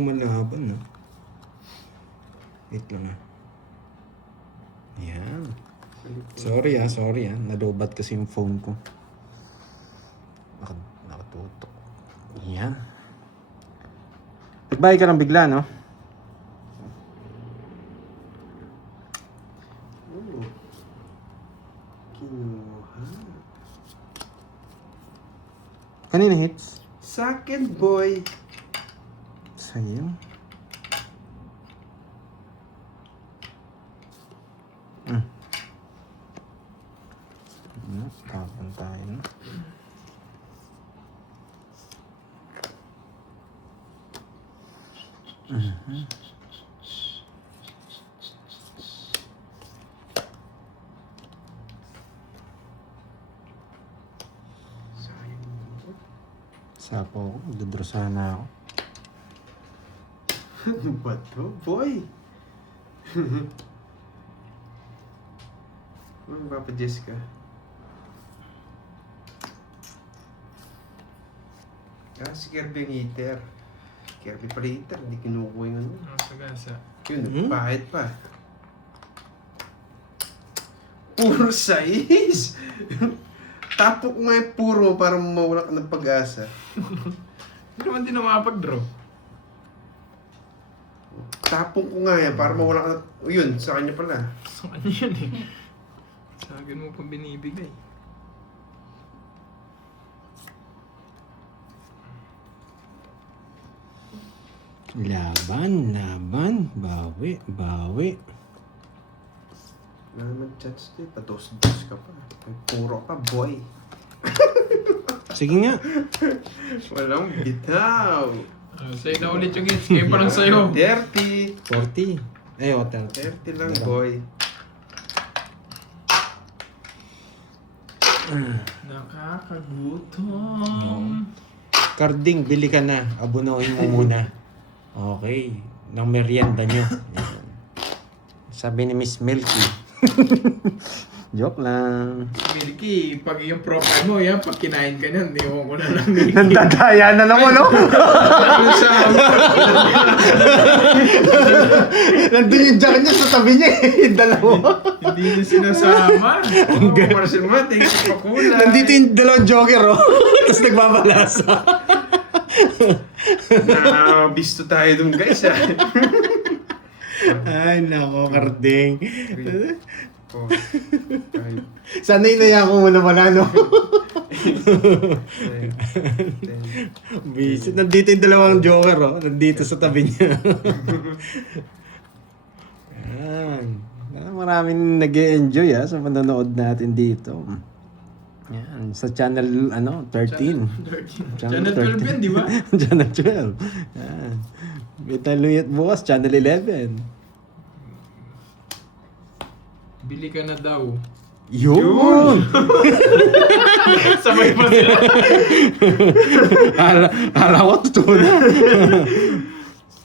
Malaban, no? Wait lang ah. Yan. Sorry ah. Nalubat kasi yung phone ko. Nakatutok. Yan. Nagbay ka lang bigla, no? Oh. Kinuha. Kanina hits? Second boy. Sa'yo. Tapon tayo, no? Sapo ako, dudrosahan na ako. Ano ba to, boy? Ano ba pa, Jessica? Si Kirby ang eater. Kirby pala eater, hindi kinukuha yung ano. Sagasa. Yun, pahit pa. Puro sais! Tapok nga yung puro para mawala ka ng pag-asa. Hindi naman din ako makapag-draw. Tapok ko nga yan para mawala ka ng... Yun, sa kanya pala. So ano yun eh. Sa akin mo pang binibigay. Laban. Bawi. Wala naman chance to eh. Patos-dos ka pa. May puro ka, boy. Sige nga. Walang bitaw. Sa'yo na ulit yung hits. Kayo pa lang sa'yo. 30. 40. Ay, hotel. 30 lang, boy. Nakakagutom. Carding, bili ka na. Abunuin mo muna. Okay. Nang merienda nyo. Yan. Sabi ni Miss Milky. Joke lang. Milky, pag yung profile mo, yan, pag kinain ka niyan, hindi ko na lang Milky. Nandadaya na naman, no? Nandun yung jacket niya sa tabi niya eh. Dalawa. Hindi niya sinasama. Para sa mga, thank you pa kulay. Nandito yung dalawang joker, oh. Tapos nagbabalasa. Bisto tayo dun, guys, ha. Ay, nako, Carding. Oh, Sana inaya ko muna pala, no? 10. Bisit. Nandito yung dalawang joker, oh. Nandito sa tabi niya. Yan. Maraming nag-e-enjoy, sa panonood natin dito. Yan. Sa channel, 13. Channel 12 yan, di ba? Channel 12. Yan. Bitaluyat bukas, channel 11. Bili ka na daw. Yun! Sabay pa sila. Hala ko, totoo na.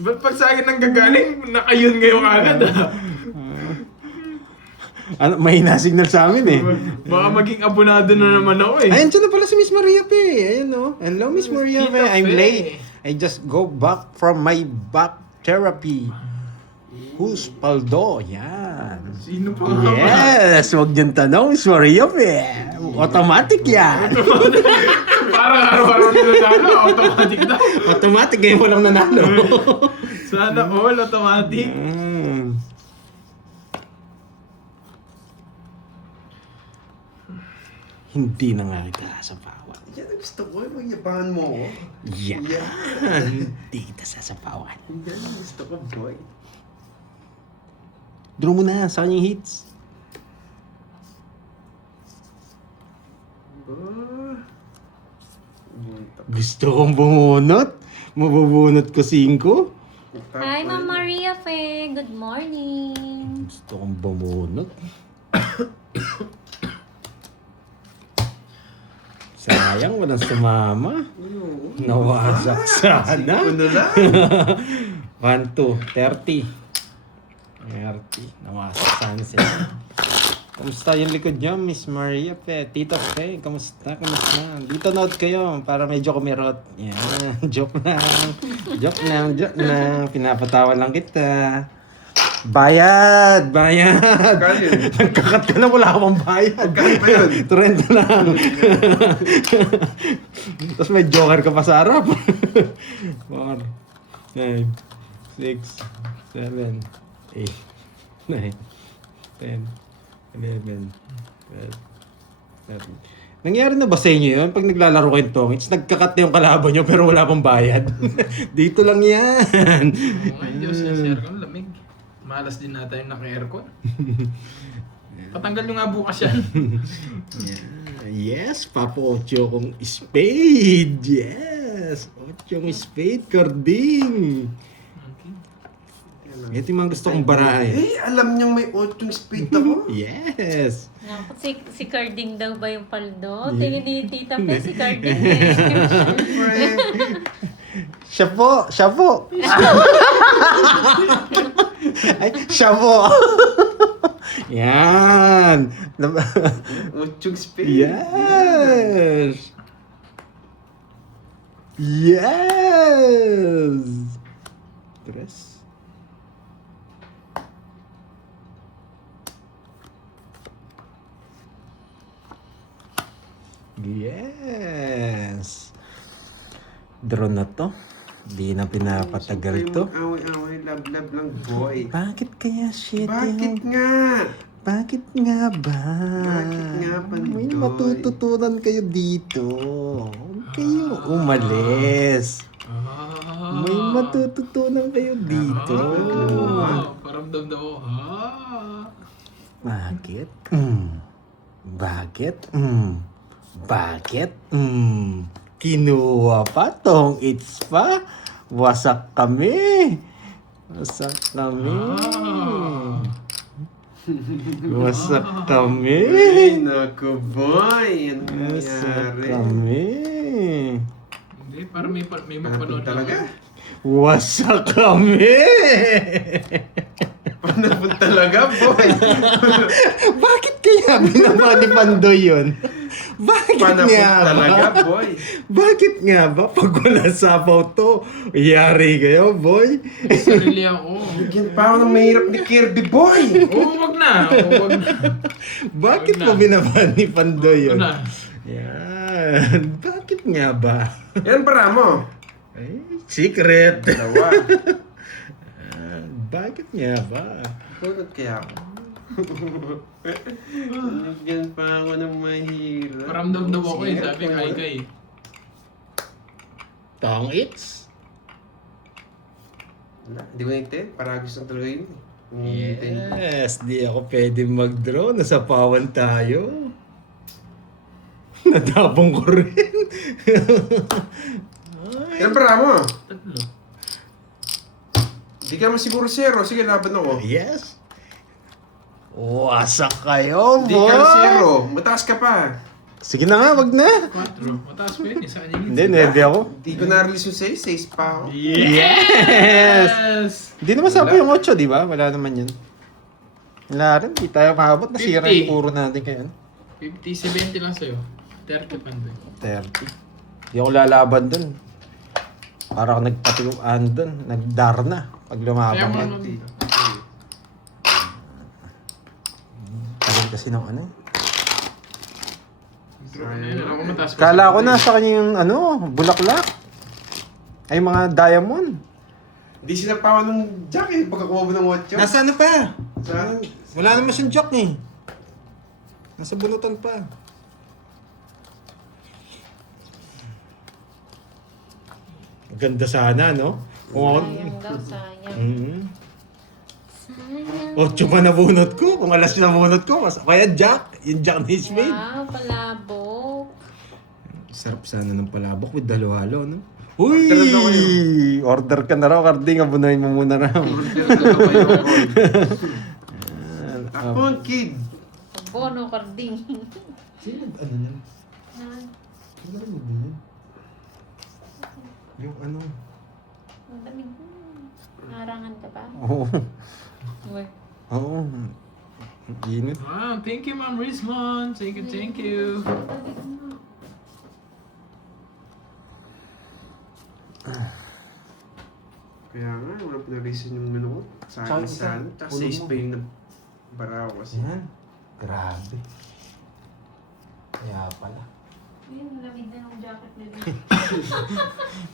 Ba't pag sa akin nang gagaling, nakayun ngayon agad Mahina signal sa amin eh. Baka maging abonado na naman ako eh. Ayun, dyan na pala si Miss Maria Pe. Ayun, no? Hello, Miss Maria Pe. Tita I'm Pe. late. I just go back from my back therapy. Who's Paldo? Yan. Sino pa Yes! Huwag dyan tanong, Miss Maria Pe. Automatic yan. Parang araw-araw nila sana, automatic daw. Automatic, ngayon mo lang nanalo. Sana all automatic. Hindi na nga kita sasapawan. Yan ang gusto ko, magyabangan mo ako. Yan. Yan. Hindi kita sasapawan. Yan ang gusto ko, boy. Draw mo na, saan yung hits? Gusto kong bumunot. Mabubunot ko 5. Hi, Ma'am Maria Fe. Good morning. Gusto kong bumunot. Sayang, walang sumama. Nawasak sana. Ano lang? 1, 2, 30. 30. Nawasak sana sila. Kamusta yung likod niyo, Miss Maria Pe? Tito Pe, kamusta? Kamusta? Dito note kayo para medyo kumirot. Yan, joke lang. Joke lang, joke lang. Pinapatawa lang kita. Bayad! Bayad! Magkano yun? Nagkakat ka na, wala ka pang bayad. Magkano pa yun? 30 lang. Tapos may joker ka pa sa harap. 4, 5, 6, 7, 8, 9, 10, 11, 12, 13. Nangyari na ba sa inyo yun? Pag naglalaro kayong tongits, nagkakat na yung kalaban nyo pero wala pang bayad. Dito lang yan. Ngayon, Diyos niya, si aircon, lamig. Malas din nata yung naka-aircon. Patanggal nyo nga bukas yan. Yes, Papa Ocho kong spade. Yes, Ochong spade, Carding. Ito yung mga gusto kong barahin. Eh, alam niyang may 8 speed ako. Yes. Naku, si Carding daw ba yung paldo? Yeah. Tingin ni Tita Fe, si Carding eh. Siyempre. Siya po, siya po. Ay, siya po. Yan. 8 speed. Yes. Yes. Press. Yes. Drone na to. Di na pinapatagal to. Away-away, love-love lang, boy. Bakit kaya shit? Bakit nga? Bakit nga ba? Bakit nga, Pandoy? May matututunan kayo dito. Huwag kayo umalis. May matututunan kayo dito. Paramdam daw. Bakit? Bakit? Bakit? Kinuha pa tong it's pa. Wasak kami. Wasak kami. Wasak kami. Ay, naku, boy. Ano Wasak nangyari? kami. Hindi, parang may Kapit mapanood talaga. Wasak kami. Panapot talaga, boy. Bakit kaya binaba ni Pandoy yun? Bakit Panapot nga ba? talaga, boy. Bakit nga ba? Pag wala sapaw to, yari kayo, boy. Sarili ako. Bigyan pa ako ng mahirap ni Kirby, boy. Oo, wag na. Oo, wag na. Bakit Wag mo na. binaba ni Pandoy Wag yun? na. Yan. Bakit nga ba? Yan para mo. Ay, secret. Dalawa. Bakit nga ba? Kulot kaya ako. Bigyan pa ako ng mahirap. Paramdam daw ako eh. Sabi kay Kay. Tong its? Wala, hindi ko naintin. Para gusto ng tuloy yun. Naintin. Yes, di ako pwede mag-draw. Nasapawan tayo. Nadabong ko rin. Yan para mo. Tatlo. Hindi ka masiguro zero. Sige, laban ako. Yes. Wasak kayo, Hindi boy. ka zero. Mataas ka pa. Sige na nga, wag na. 4. Mataas pa yun. Isa kanya yun. Hindi, hindi ako. Hindi ko na-release yung 6. 6 pa ako. Yes! Hindi naman sabi yung 8, di ba? Wala naman yun. Wala rin, di tayo mahabot. Nasira 50. yung puro natin kayo. 50, 70 lang sa'yo. 30 Pandoy. 30. Di ako lalaban dun. Para ako nagpatiluan dun. Nagdar na. Pag Kaya lumaban mo ka. ano. Tagal kasi ng ano. Alam ko mataas pa Kala sa ko Pandoy. nasa kanya yung ano, bulaklak. Ay mga diamond. Hindi sinapawan ng jack eh. Pagkakuha mo ng 8. Nasa ano pa? Sa... Wala naman siyang jack eh. Nasa bunutan pa. Ganda sana, no? Sayang daw, sayang. Sayang. 8 pa nabunot ko. Kung alas na nabunot ko, mas kaya jack. Yung jack na spade. Wow, palabok. Sarap sana ng palabok with halo-halo, no? Uy! Order na kayo. Order ka na raw, Carding. Abunayin mo muna raw. Ako ang kid. Bono, Carding. Sino ano yan? Ano mo din? Yung ano? Ang daming. Narangan ka ba? Oo. Uy. Oo. Init. Wow, thank you, Ma'am Rizmon. Thank you. Kaya nga, wala pinarisin yung menu ko. Sa akin Tsaka isa, sana. Tsaka sa ulo mo. Spain na baraw kasi. Yan. Grabe. Kaya pala. Ayun, malamig na ng jacket nila.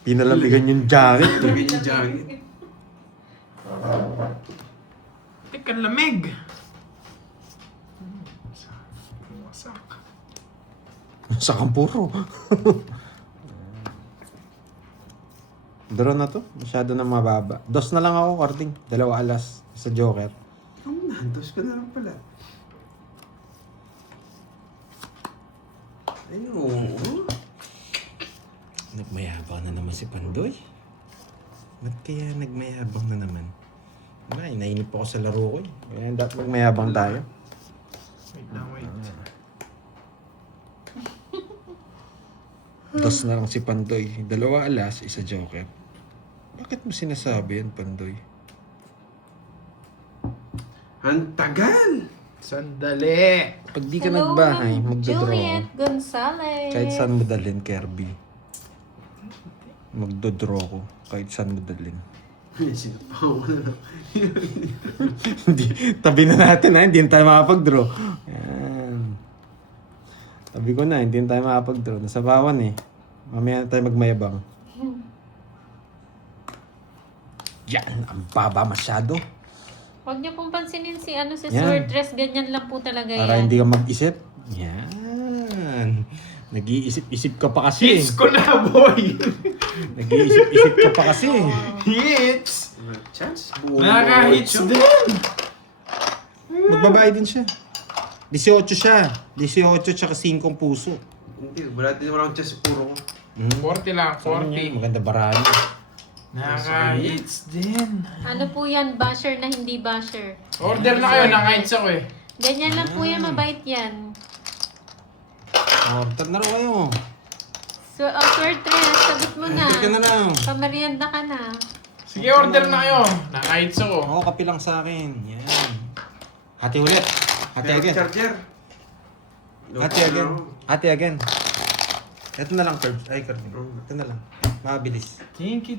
Pinalabigan yung jacket. Lagay yung jacket. Teka, lamig. Wasak. Sa kampuro. Draw na to. Masyado na mababa. Dos na lang ako, Carding. 2 alas sa Joker. Nandos ka na lang pala. Ay, oo. Nagmayabang na naman si Pandoy. Ba't kaya nagmayabang na naman? Ay, nainip ako sa laro ko eh. Kaya dapat magmayabang tayo. Wait lang, wait. Dos na lang si Pandoy. 2 alas, 1 Joker. Bakit mo sinasabi yan, Pandoy? Ang tagal! Sandali. Pag di ka Hello, nagbahay, Ma'am magdodraw Juliet ko. Gonzalez. Kahit saan mo dalhin, Kirby. Magdodraw ko. Kahit saan mo dalhin. Sinapaw ko na lang. Hindi, tabi na natin ha, hindi na tayo makapag-draw. Yan. Tabi ko na, hindi na tayo makapag-draw. Nasa bawan eh. Mamaya na tayo magmayabang. Yan, ang baba masyado. Huwag niyo pong pansinin si si Yan. Swordress. Ganyan lang po talaga Para yan. hindi ka mag-isip. Yan. Nag-iisip-isip ka pa kasi. Hits ko na, boy. Nag-iisip-isip ka pa kasi. Hits. Chance? Buo Nakaka-hits mo, din. Magbabayad din siya. 18 siya. 18 tsaka 5 puso. Hindi, wala akong chance puro ko. 40 lang, 40. Maganda barali. Nakaka-hits din. Ano po yan? Basher na hindi basher. Order na kayo, naka-hits ako eh. Ganyan lang po yan. Mabait yan. Order na rin kayo. So, Swordress, sagot mo na. Order ka na lang. Pamerienda ka na. Sige, order na kayo. Naka-hits ako. Oo, kapi lang sa akin. Yan. Hati ulit. Hati Meron again. charger. Hati again. Hati again. Ito na lang, Curbs. Ay, Curbs. Ito na lang. Mabilis. Thank you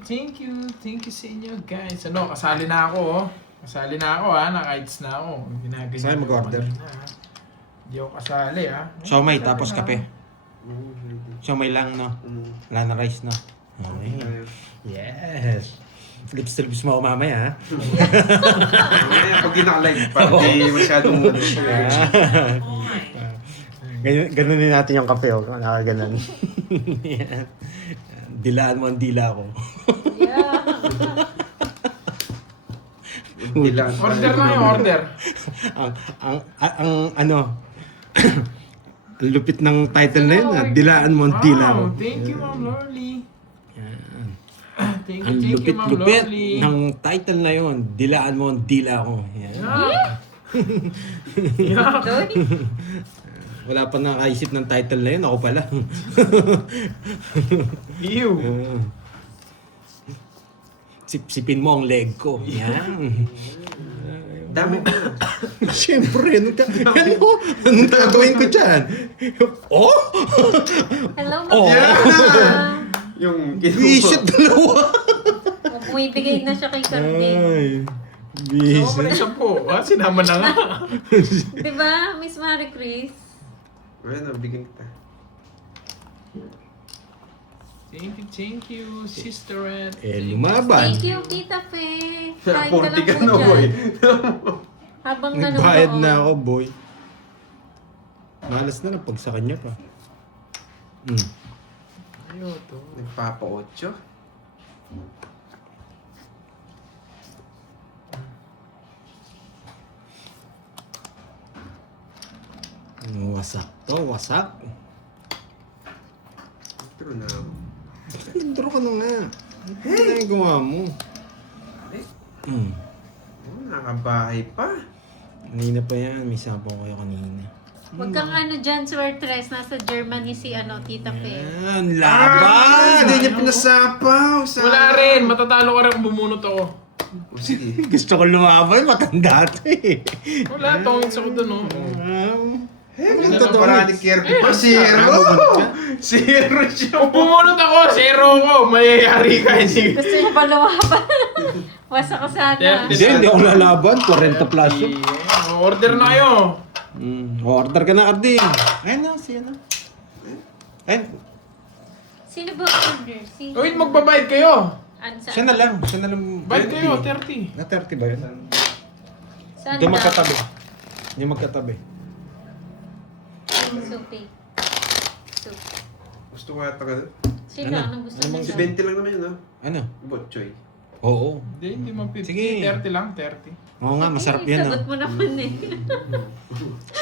sa inyo, guys. Ano, kasali na ako, oh. Kasali na ako, ha. Naka-hits na ako. Ginaganyan Saan ko mag-order? kanina, ha. Hindi ako kasali, ha. Siomay, Kasali tapos na kape. ako. Siomay lang, no? Wala na rice, no? Okay. Yes. Lips to lips mo ako mamaya, ha? Pag di naka-live, parang di masyadong ano. Ganunin natin yung kape, oh. Nakaganan. Yan. Dilaan mo ang dila ko. Yeah. Order na yung order. ang ano, lupit ng title na yun, ah. Dilaan mo ang dila ko. Wow, thank you, Ma'am Lorly. Yan. Thank Ang you, Ma'am lupit-lupit Lorly. ng title na yun, dilaan mo ang dila ko. Yan. Yeah. Wala pa nakaisip ng title na yun, ako pala. Ew. Sipsipin mo ang leg ko. Yan. Dami pa. Siyempre, anong gagawin ko dyan? Oh? Hello, Oh. Ma'am. Yung Visit dalawa. Bumibigay na siya kay Cardi. Ay, Sama mo na visit. siya po. Ah, sinama na nga. Diba, Miss Marie Chris? Bueno, bigyan kita. Thank you, Sister Red. Lumaban. Thank you, Tita Fe. Kain ka 40 lang ka po na, boy. dyan. Habang Nagbayad nanonood. na ako, boy. Malas na lang pag sa kanya pa. Ayun, to. Nagpapa-8. Wasak to, wasak. True na ako. Bakit nagdaro ka na nga? Ano na yung gawa mo? Nakabahay pa. Kanina pa yan, may sabaw kayo kanina. Huwag kang dyan, Swordress. Nasa Germany si Tita Fe. Yan, laban! Hindi niya pinasapaw. Wala rin. Matatalo ka rin kung bumunot ako. O sige. Gusto ko lumaban, matanda to eh. Wala, tongits ako dun, oh. Ganito para ni Kirby pa, zero! Zero siya! Kung pumunot ako, zero ko, mayayari ka. Hindi. Gusto niyo pa lumaban? Wasa ko sana. Hindi ako lalaban. 40 plus yun. Order na kayo. Order ka na, Arding. Ayun na, siya na. Ayun, Sino ba order? Si... Wait, magbabayad kayo. siya na lang. Siya na lang. Bayad kayo, 30. Na 30 ba yun? Saan Hindi daw? magkatabi. Hindi magkatabi. Soupy. Soup. Gusto ko yata ka. Sino? Ano? Anong gusto Ano niyo? Si 20 lang naman yun, ha? Ano? Botchoy. Oo. Hindi mo 50. Sige. 30 lang, 30. Oo nga, masarap yan. Sagot mo naman eh.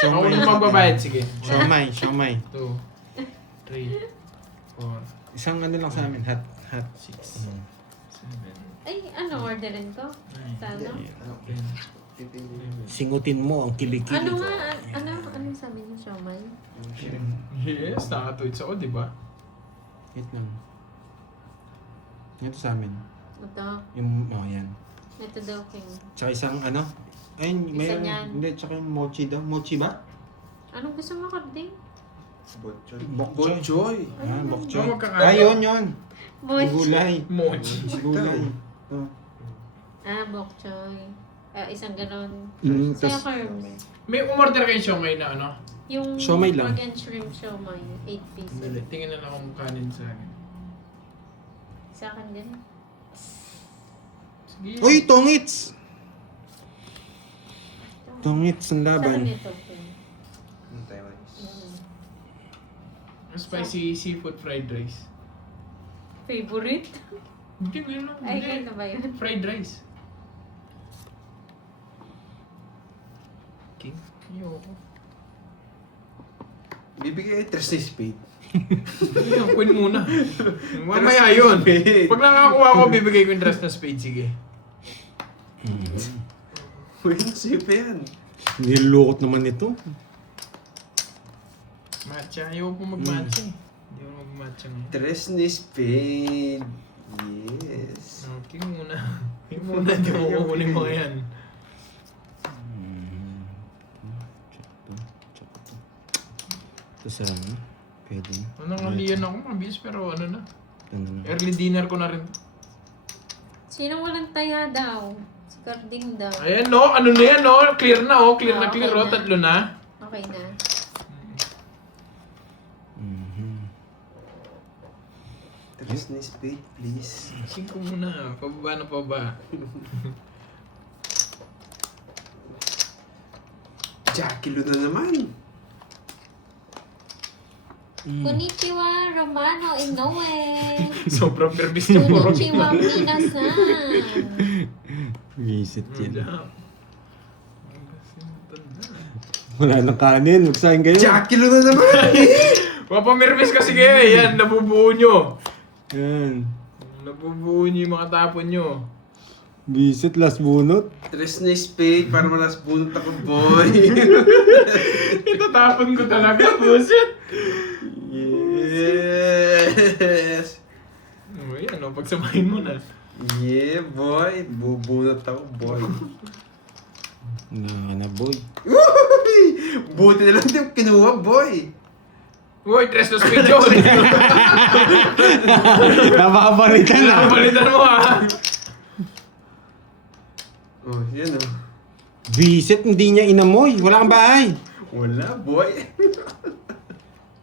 Ako yung magbabayad, sige. Siomay, siomay. 2, 3, 4, Isang ano lang sa amin, hot. 6, 7, Ay, ano orderin ko? Sana. 10. Singutin mo ang kilikili. Ano nga? Ano sabi niyo, Siomay? Yes, nakatweets ako, di ba? Wait lang. Ito sa amin. Ito. Yung, yan. Ito daw, King. Tsaka isang ano. Ayun, may Isa niyan. hindi, tsaka yung mochi daw. Mochi ba? Anong gusto mo, Karding? Botchoy. Bokchoy. Botchoy. Ah, bokchoy. Ano magkakain? Ayun, yun. Mochi. Gulay. Mochi. Gulay. Oh. Ah, bok choy. Isang ganon. Tas, Sa'yo, Carbs. May umorder kayo siomay na ano? Yung Siomay lang. pork and shrimp siomay, 8 pieces. Dali, tingnan na lang kung kanin sa akin. Sa akin din. Sige. uy, tongits! Tongits ang Sa akin laban. ito, King. Taiwanese. Spicy seafood fried rice. Favorite? Hindi, meron lang. Ay, Hindi. ganda ba yun? Fried rice. King? Ayoko. Bibigay 3 na spade. Hindi, ang queen muna. Mamaya yun. Pag nakakuha ko, bibigay ko yung dress na spade. Sige. Uy, safe yan. Nilulukot naman ito. Matcha. Ayoko po mag-matcha eh. Hindi ako mag-matcha ngayon. 3 na spade. Yes. Okay muna. King muna, hindi mo kukunin mo yan. Ito sa ano? Pwede. Ano nga liyan ako, mabis pero ano na. Ano na. Early dinner ko na rin. Sino walang taya daw? Si Carding daw. Ayan no, ano na yan no? Clear na oh, clear na Okay clear oh, na. tatlo na. Okay na. Mhm. 3 na spade, please. 5 muna, pababa na pababa. Jackie Lu na naman. Konnichiwa, Romano, Inoue. Sobrang permis niyo po. Konnichiwa, minasan. Visit yan. Wala. Wala nang kanin. Magsahin kayo. Jackie Lu na naman. Papamirmis kasi kayo eh, yan, nabubuo nyo. Yan. Nabubuo nyo yung mga tapon nyo. Visit last bunot. 3 na spade para malas bunot ako, boy. Itatapon ko talaga, buset. Yes. Oh, yan oh, pagsamahin mo na. Yeah, boy. Bubunot ako, boy. Na boy. Uy! Buti na lang din kinuha, boy. Uy, tres na speed yun. Napakabalitan na. Napalitan mo ah. Oh, yan oh. Visit, hindi niya inamoy. Wala kang bahay. Wala, boy.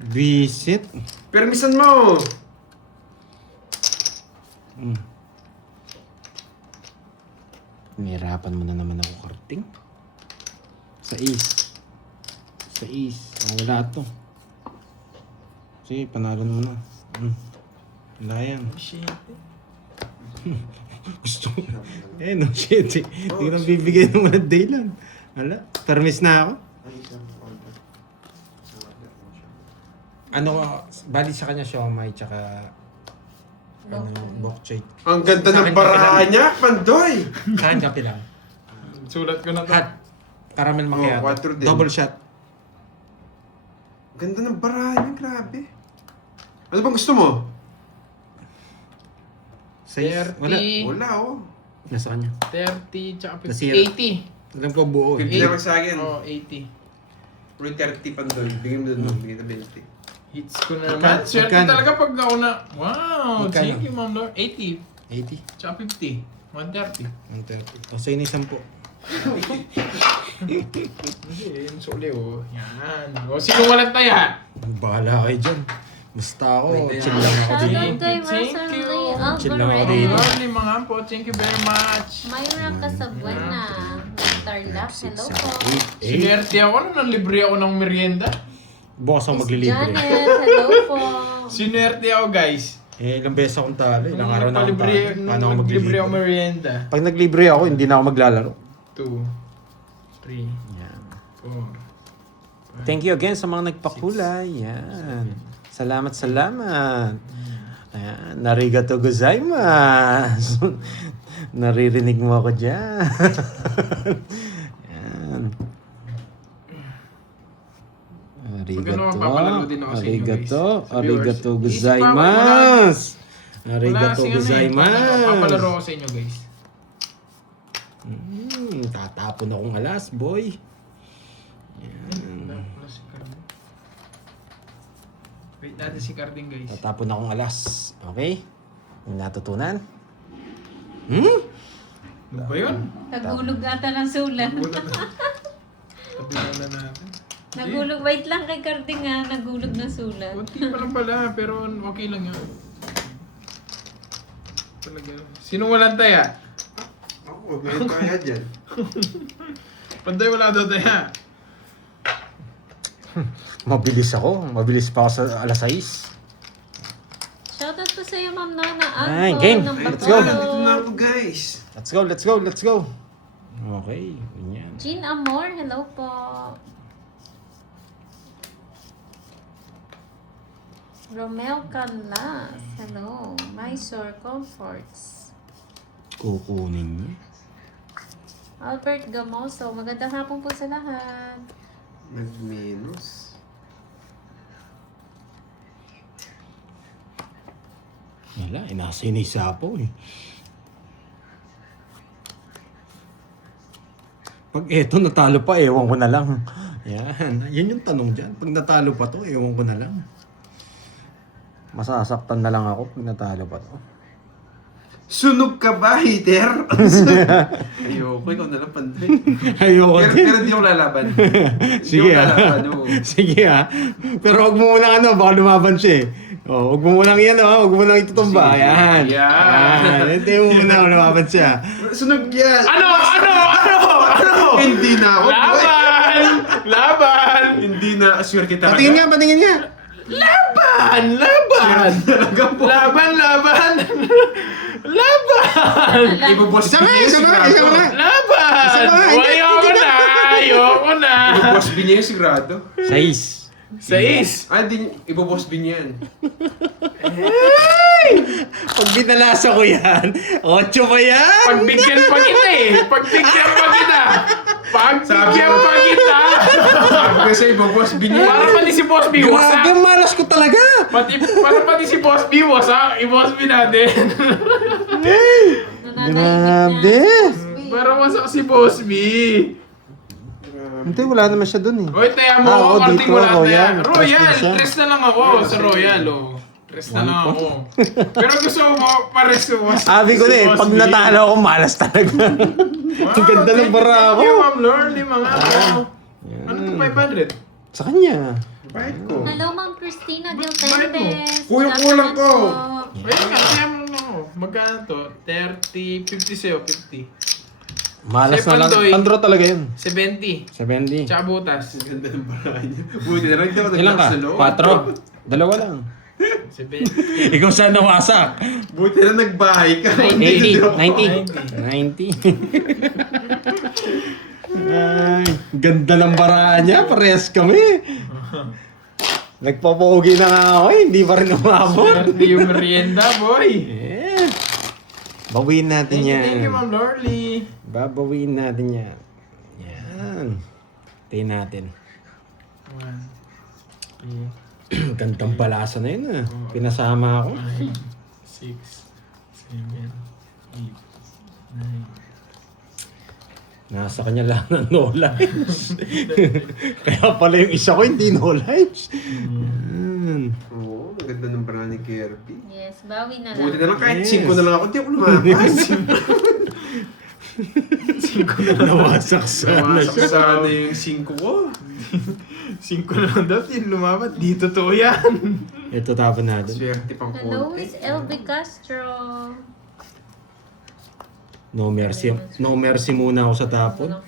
Visit. Permisan mo. Nihirapan mo na naman ako, Karting. Sa is. Sa is. Wala to. Sige, panalo mo na. Wala yan. Shit. Gusto ko. No shit eh. Hindi ko na bibigyan ng mga daylan. Wala. Permis na ako. Ano, bali sa kanya siomay tsaka ano, bok choy. Ang ganda ng barahan niya, Pandoy. Sa akin kape lang. Sulat ko na to. Hot. Caramel macchiato. quattro din. Double shot. Ganda ng barahan niya, grabe. Ano bang gusto mo? Size. Wala. Wala, oh. Nasa kanya. 30, tsaka 50. Nasira. 80. Alam ko buo. 50 lang sa akin. Oo, 80. Ulit 30 pa doon. Bigyan mo doon. Bigyan na 20. Hits ko na naman. Swerte Magkano? talaga pag ako na... Wow! Magkano? Thank you, Ma'am Lord. 80. 80. Tsaka 50. 130. 130. O, sa'yo ni 10. Hindi, yun suli oh. Yan. O, sino walang taya? Bahala kayo dyan. Basta ako, Wait, chill lang ako Shoutout dito. kay Thank Rosalie you. Chill lang ako Alvarez. dito. Lovely mga po. Thank you very much. Mayra Casabuena. Tarlac, hello po. 8. Sinerte ako nung nanlibre ako ng merienda. Bukas ako Miss maglilibre. Janet, hello po. Sinerte ako guys. Ilang beses akong talo. Ilang Nung araw na akong nagpalibre, talo. nung Paano ako naglibre ako maglilibre? merienda. Pag naglibre ako, hindi na ako maglalaro. 2, 3, Yan. 4. Thank you again sa mga nagpakulay. Yan. Salamat. Ayan. Narigato gozaimasu. Naririnig mo ako dyan. Yan. Pag ano, papalaro din ako sa inyo, guys. Arigato. Sa viewers. Arigato Isip gozaimasu. Wala Arigato kasing ano eh. gozaimasu. Papalaro ako sa inyo guys. Tatapon akong alas, boy. Wala si Carding. Wait natin si Carding guys. Tatapon akong alas. Okay? Yung natutunan? Ano ba yun? Nagulog ata ng sulat. Tabihan na natin. Nagulog, wait lang kay Carding ha. Nagulog ng sulat. Kunti pa lang pala, pero okay lang yun. Talaga. Sino walang taya? Ako, may kaya dyan. Panday wala daw taya. Mabilis ako. Mabilis pa ako sa alas 6. Shoutout po sa iyo, Ma'am Nona. Ay, Alco game. ng Let's Bacolod. go. Dito na ako guys. Let's go. Okay. Ganyan. Jean Amor, hello po. Romel Canlas, hello. Mysore Comforts. Kukunin niya. Albert Gamoso, magandang hapon po sa lahat. Nag-minus. Wala, inasa yun isapo eh. Pag eto natalo pa, ewan ko na lang. Yan. Yan yung tanong dyan. Pag natalo pa to, ewan ko na lang. Masasaktan na lang ako pag natalo pa to. Sunog ka ba, hater? Ayoko, ikaw na lang panday. Ayoko Pero, din. pero di ako lalaban. Sige Di ako ah. lalaban, oo. Sige ah. Pero huwag mo munang ano, baka lumaban siya eh. Oh, huwag mo munang yan oh, huwag mo munang itutumba. Sige. Yan. Yan. Hindi mo muna lumaban siya. Sunog yan! Ano? Hindi na ako. Laban! Hindi na, assure kita. Patingin nga. Laban! Talaga po. Laban! Ibuboss Isa nga. Laban! Isa pa, hindi, Ayoko na! Ibuboss bin niya yung sigurado. 6. 6! Ibuboss bin niya yan. Pag binalasa ko yan, 8 pa yan. Pagbigyan pa kita eh! Pagbigyan pa kita! Sabi ko sa'yo, ibuboss bin niya. Para pati si Boss B, wasak! Grabe, malas ko talaga. Para pati si Boss B, wasak! I-Boss B natin! Grabe. Para wasak si Boss B! Hindi, wala naman siya dun eh. Hoy, taya mo Ah, ako, oo, karting dito, wala Royal. taya. Tres Royal, din siya. 3 na lang ako sa Royal, oh. 3 na lang ako. Pero gusto mo, pares ko. Sabi ko na eh, pag natalo ako, malas talaga. Ang ganda ng bara ako. Thank you, Ma'am Lorly, mga ako. Ano to, 500? Sa kanya. Bakit ko? Hello, Ma'am Christina Bakit Giltendes. Kuya, kulang ko. Ayun nga, kaya mo lang ako. Magkano to? 30, 50 sa'yo, 50. Malas na lang. Sepandoy. Tandro talaga yun. 70. 70. Tsaka butas. Ganda ng bara niya. Buti na rin, hindi ako Ilan ka? naglakas sa loob. 4. Dalawa lang. 70. Ikaw saan nawasak? Buti na nagbahay ka. 80. 90. Ay, ganda ng bara niya. Parehas kami. Nagpapogi na nga ako eh. Hindi pa rin umabot. Swerte yung merienda, boy. Yeah. Bawiin natin yan. Thank you, Ma'am Lorly. Babawiin natin yan. Yan. Tingnan natin. 1, 2, Gandang balasa na yun ah. Pinasama ako. 6, 7, 8, 9, Nasa kanya lang ng no lives. Kaya pala yung isa ko hindi no lives. Oo, maganda ng parang ni Kirby. Yes, bawi na lang. Buti na lang kahit Yes. 5 na lang ako, di ako lumakas. Nawasak sana Masak siya. sana yung 5 ko. 5 na lang daw, yung lumabat. Di totoo yan. Ito tapon natin. Swerte pang Hello, konti. is LB Castro. No mercy. No mercy muna ako sa tapon. Walang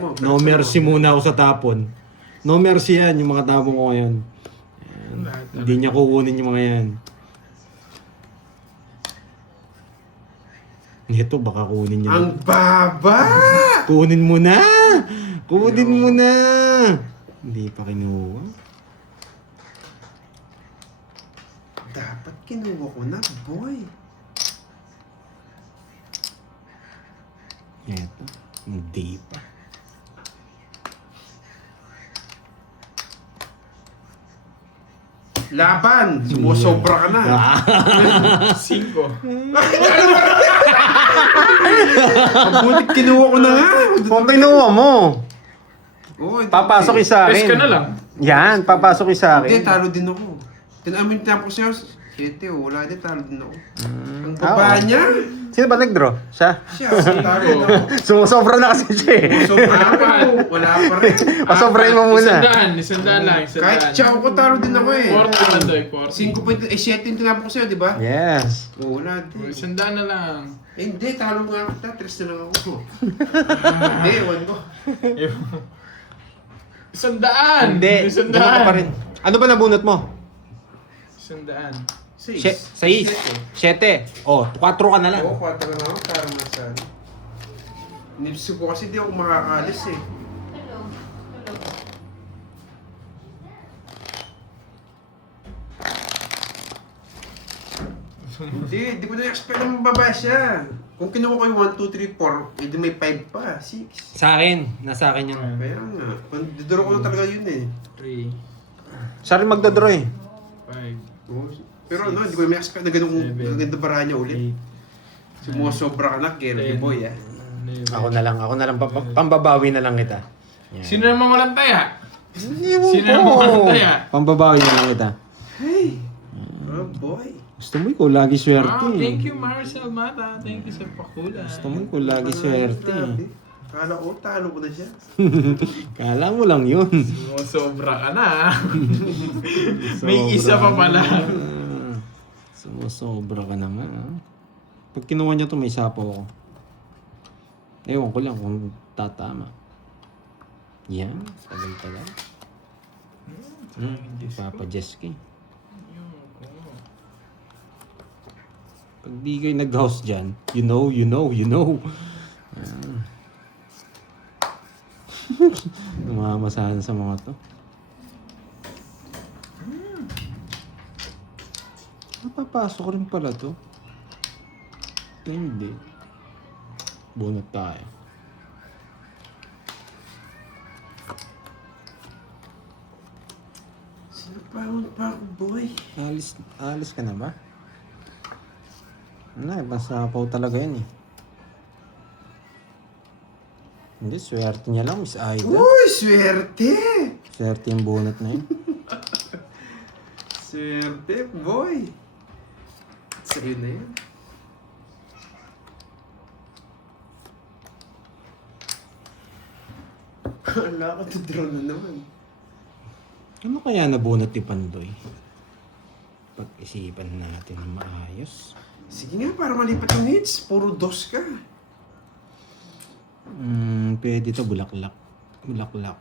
ko. No mercy muna ako sa tapon. No mercy yan, yung mga tapon ko ngayon. Hindi niya kukunin yung mga yan. Ito, baka kunin niya. Ang baba! Kunin mo na! Kunin mo na! Hindi pa kinuha. Dapat kinuha ko na, boy. Ito, hindi pa. Laban! Sumusobra ka na. 5. Mabuti kinuha ko na nga. Kung kinuha mo, Oo, hindi. papasok yung sa Press akin. ka na lang. Yan, papasok yung sa Hindi, akin. talo din ako. Tinamin tapos sa'yo, 7, wala din, talo din ako. Ang Ah, baba oo. niya. Sino ba nag-draw? Siya? Siya, talo din ako. Sumusobra na kasi siya eh. Sobra ako, wala pa rin. Pasobrahin mo muna. Isandaan lang, isandaan. Kahit siya ako, talo din ako eh. 40 na daw, 40. 7 yung tinapos ko sa'yo, di ba? Yes. Oo, wala din. Isandaan na lang. Eh, hindi, talo nga kita, 3 na lang ako. Hindi, ewan ko. Isandaan! Hindi, ganun ka pa rin. Ano ba nabunot mo? Isandaan. 6. 7. Oh, 4 ka na lang. Oo, 4 na lang ako, para masan. Nipsi ko kasi di ako makakalis eh. Hello. Hello. Hindi ko na-expect na mababa siya. Kung kinuha ko yung 1, 2, 3, 4, edi may 5 pa, 6. Sa akin. Nasa akin yun. Kaya nga, didoro ko na talaga yun eh. 3, Siya rin magdadraw eh. 5, Oo. Pero ano, hindi ko na expect na ganun bara niya ulit. Sumusobra ka na, Kirby boy ah. Ako na lang. Pambabawi na lang kita. Yan. Sino naman walang taya? Ewan Sino ko. naman walang taya? Pambabawi na lang kita. Hey! Oh boy. Gusto mo ikaw lagi swerte. Wow, thank you Marcel Mata. Thank you sa pakula. Gusto mo ikaw lagi swerte. Grabe. Kala ko, talo ko na siya. Kala mo lang yun. Sobra ka na. May isa pa pala. Sumusobra ka naman ah. Pag kinuha niya to may sapo ako. Ewan ko lang kung tatama. Yan, tagal-tagal. Papa Jeski. Pag di kayo nag-house dyan, you know. Yan. Namamasahan sa mga to. Napapasok rin pala to. Hindi. Bunot tayo. Sinapawan pa ako, boy. Alis ka na ba? Ano, masapaw talaga yan eh. Hindi, swerte niya lang, Miss Aida. Uy, swerte! Swerte yung bunot na yun. Swerte, boy. Sa'yo na yan. Wala ko to draw na naman. Ano kaya nabunot ni Pandoy? Pag-isipan natin ng maayos. Sige nga, para malipat yung hits. Puro dos ka. Pwede to bulaklak. Bulaklak.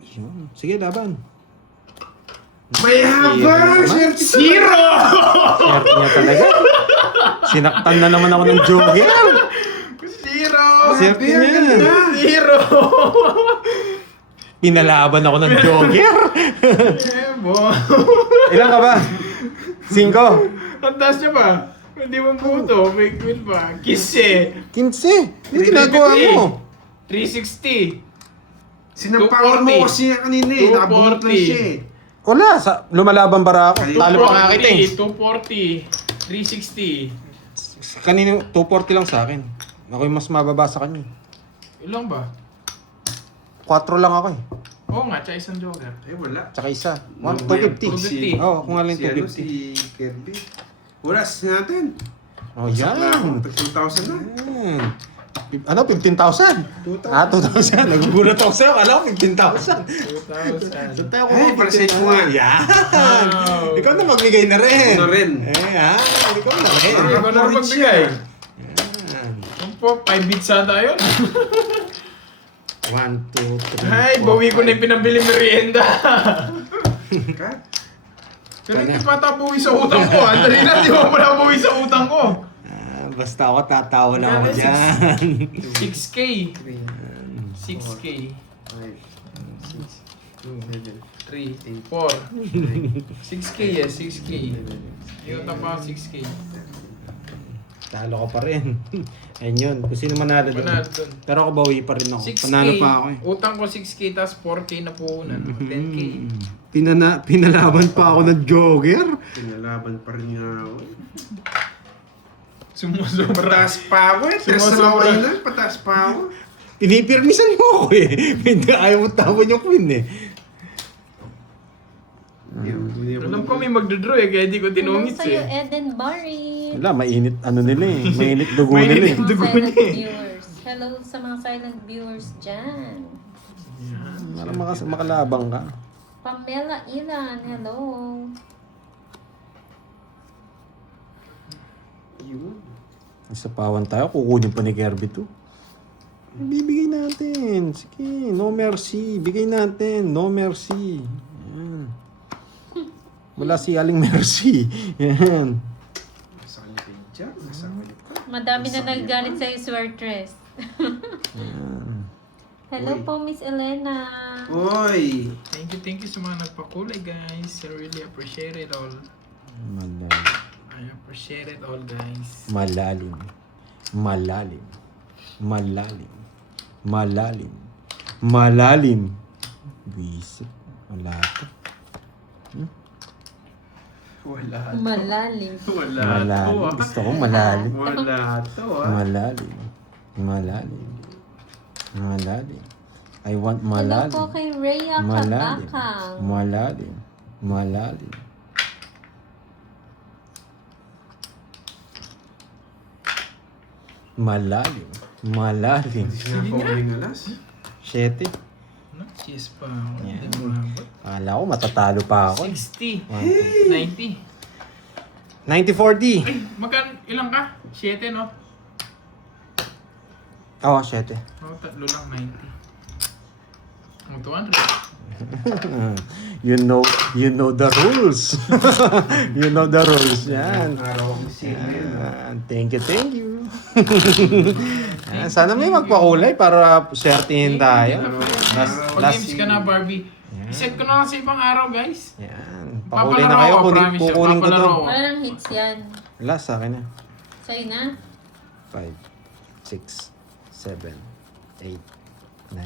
Yun. Sige, laban. May habang! Swerte ka! Zero! Swerte niya talaga. Sinaktan na naman ako ng joker. Zero! Swerte Ang niya. ganda! Zero! Pinalaban ako ng joker. Ebo. Ilan ka ba? 5. Ang taas niya pa. Hindi mo puto. May queen pa. Kiss eh. 15. Ano ginagawa mo? 360. Sinampawan mo 240. kasi kanina eh. Nakabunot lang siya eh. Wala. Lumalaban bara ako. Talo pa nga kita eh. 240. 360. Kanino, 240 lang sa akin. Ako yung mas mababa sa kanya. Ilang ba? 4 lang ako eh. Oo nga, tsaka isang joker. Eh, wala. Tsaka isa. Mamaya 250. 250. Oo, kung alin Si, ano, 250. si Kirby. Oras natin. Oh, Sakla ako. yan. Tag 2,000 na. Yan. Ano, 15,000? 2,000. Ah, 2,000. Nagugulat ako sa'yo. Kala ko 15,000. 2,000. Sa tayo ko Hey, para sa ko nga. Yan. Wow. Ikaw na magbigay na rin. Ano rin? Ikaw na rin. Hindi ko na magbigay. Yan. Yung po, 5 bits ata yun. 1, 2, 3, Ay, bawi ko na yung pinambili merienda. Ka? Pero hindi pa tabuwi sa utang ko. Andali na, di ba mo nabuwi sa utang ko? Basta ako tatawa lang ako Yan, dyan. 6K. 3, 6K. 5, 6, 7, 3, 4. 6K yes, 6K. Yung utang pa ako 6K. Talo ka pa rin. Ayun yun. Kung sino manalo doon. Panalo dun. Pero ako bawi pa rin ako. 6K. Panalo pa ako eh. Utang ko 6K, tapos 4K na puhunan. 10K. Pinalaban pa ako ng jogger. pinalaban pa rin nga ako. Sumusobra. Pataas pa ako eh. Tres na Sumasobra. kayo na. Pataas pa ako. Pinipirmisan mo ako eh. Hindi ayaw mo tawon yung queen eh. Alam ko may magdodraw eh, kaya di ko Hello tinungit sa'yo, eh. Eden Barry. Wala, mainit ano nila eh. Mainit dugo Mainit nila eh. Mga Dugo silent niya eh. viewers. Hello sa mga silent viewers dyan. Para makalabang ka. Pamela Ilan, hello. Yun. Isa pawan tayo, kukunin pa ni Kirby to. Bibigay natin. Sige, no mercy. Bigay natin, no mercy. Yan. Wala si Aling Mercy. Yan. Nasa kanya kayo dyan. Nasa kanya ka. Madami na naggalit sa'yo, Swertres. Yan. Hello Uy. po, Miss Elena. Oy! Thank you sa mga nagpakulay guys. I really appreciate it all. Malalim. I appreciate it all guys. Malalim. Malalim. Malalim. Malalim. Malalim. Wisit. Wala to. Wala. Malalim. Wala. Malalim. to, ah. Gusto ko malalim. Wala to ah. Malalim. Malalim. Malalim. I want Hello po malalim. kay Rhea Malalim. Kabakang. Malalim. Malalim. Malalim. Malalim. Hindi na ako uling alas. 7. No, cheese pa ako. Yan. Hindi mo lang. Kala ko matatalo pa ako. 60. 1, 90. 90-40. Ay, ilang ka? 7 no? Oo, 7. Oh, tatlo lang 90. Ang 200. You know the rules. You know the rules. Yan. Araw akong single. Yan. Thank you. Yan. Sana may magpakulay para swertihin tayo. Pag-games ka na, Barbie. Iset ko na kasi ibang araw, guys. Yan. Pakulay na Papalaro kayo. ako, promise siya. Kukunin ko to. Papalaro. Wala nang hits yan. Wala, sa akin na. Sa'yo na. 5, 6, 7, 8, 9,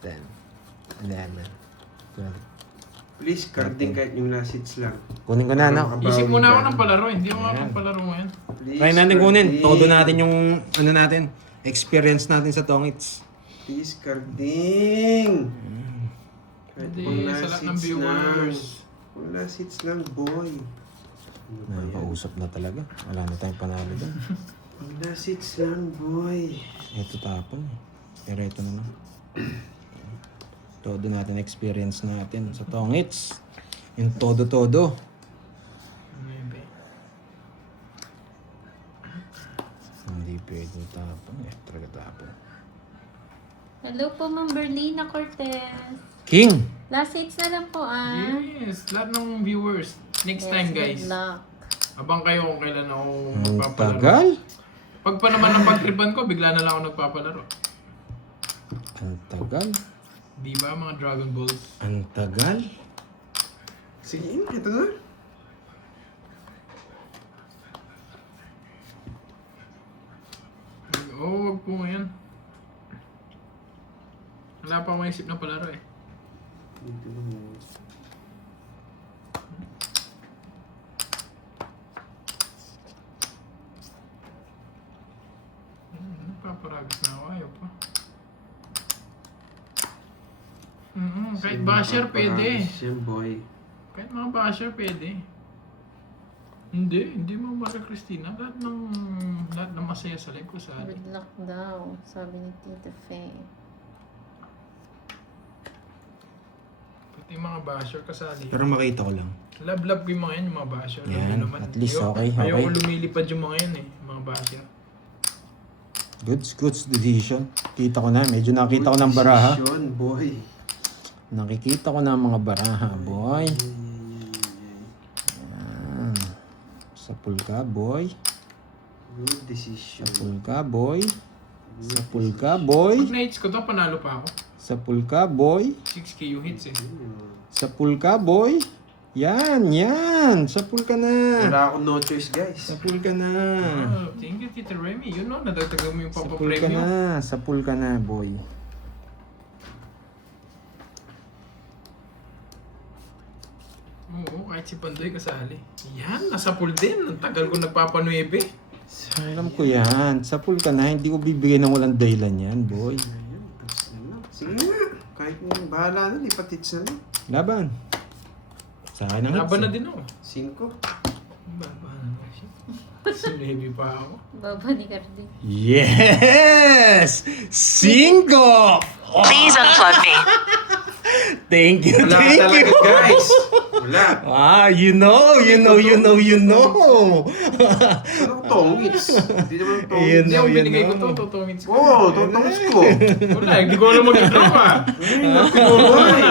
10, 11, 12. Please, carding kahit yung last hits lang. Kunin ko na, no? Isip muna ako ng palaro. Hindi ako Yan. makapagpalaro ngayon. Please, Try natin kunin. carding. Todo natin yung, ano natin, experience natin sa Tongits. Please, carding. Kahit Hindi, pang sa last lahat ng hits viewers. lang. Pang last hits lang, boy. Ano ba yan? Nakakausap na talaga. Wala na tayong panalo doon. Pang last hits lang, boy. Ito tapon eh. Pero ito na lang. Todo natin experience natin sa Tongits. Yung todo-todo. Maybe. Hindi pwede tapon eh. Talaga tapon. Hello po, Ma'am Berlina Cortez. King! Last hits na lang po, ah. Yes, lahat ng viewers. Next time, guys. Good luck. Abang kayo kung kailan ako Ang magpapalaro. tagal. Pag pa naman ang pagtripan ko, bigla na lang ako nagpapalaro. Ang tagal. Di ba, mga Dragon Balls? Ang tagal. Sige, ito na. Oo, wag po ngayon. Wala pa akong isip ng palaro eh. Dito mo. Paparagis na ako. Ayaw pa. Kahit basher pwede. Yan, boy. Kahit mga basher pwede. Hindi mo Maria Cristina. Lahat ng masaya sa life ko sa atin. Good luck daw, sabi ni Tita Fe. Pati yung mga basher kasali. Pero makita ko lang. Love ko yung mga yan, yung mga basher. Yan, Love at least okay, Ayaw okay. ko lumilipad yung mga yan eh, mga basher. Goods decision. Kita ko na. Medyo nakita ko ng baraha. Decision, boy. Nakikita ko na ang mga baraha, boy. Yan. Sapul ka, boy. Good decision. Sapul ka, boy. Sapul ka, boy. Pag na-hits ko to, panalo pa ako. Sapul ka, boy. 6k yung hits eh. Sapul ka, boy. Yan. Sapul ka na. Wala akong no choice, guys. Sapul ka na. Oh, thank you, Tita Remy. You know, nadagdagan mo yung Sapul ka papapremyo. na. Sapul ka na, boy. Oo, kahit si Pandoy kasali. Yan, nasa pool din. Ang tagal ko nagpapanuebe. Alam ko yan. Sapul ka na. Hindi ko bibigay ng walang dahilan yan, boy. Ayun, tapos na lang. Sige nga. Kahit yung bahala na, ipatits na lang. Laban. Sa akin ang Laban na hits, din ako. 5. Baba na nga siya. Sinuebe pa ako. Baba ni Carding. Yes! 5! Please unplug me. Thank you, Wala thank talaga, you. guys. Wala. You know. Saan ako tongits? Hindi naman Yun. tongits. Hindi ako Yan, binigay no. ko to, totongits ko. Oo, totongits ko. Wala, hindi ko alam mag-draw ah. Ano yung kinuha eh?